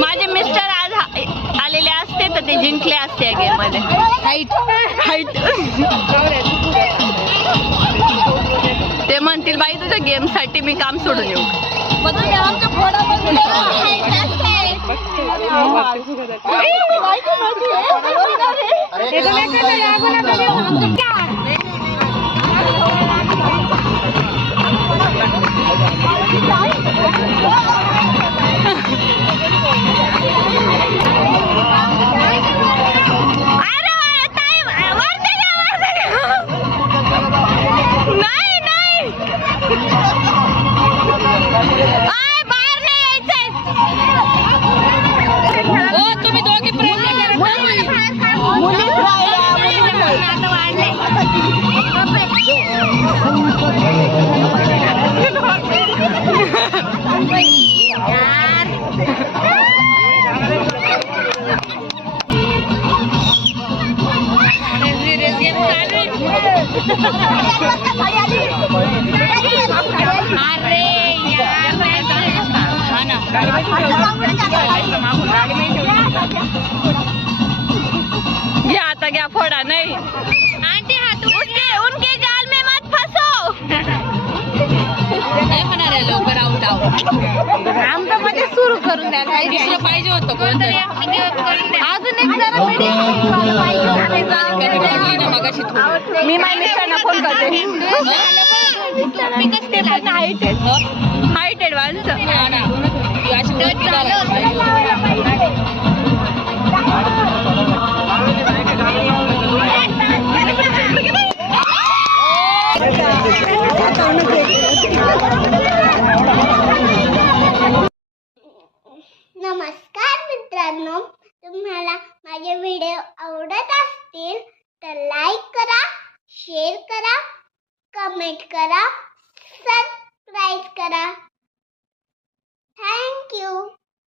माझे मिस्टर आज आलेले असते तर ते जिंकले असते या गेम मध्ये. हाईट ते म्हणतील बाई तुझ्या गेम साठी मी काम सोडून येऊ. घ्या आता घ्या फोडा नाही आंटी हाथ उनके जाल में मत फंसो. नाही म्हणाले लवकर आउट आमचं मध्ये सुरू करून द्या. काही दुसरं पाहिजे होतं कोणतरी अजून एक जरा मी माझ्या मिस्टरांना फोन करते. हाईट ऍडव्हान्स नमस्कार मित्रांनो, तुम्हाला माझे व्हिडिओ आवडत असतील तर लाईक करा, शेअर करा, कमेंट करा, सबस्क्राईब करा. Thank you.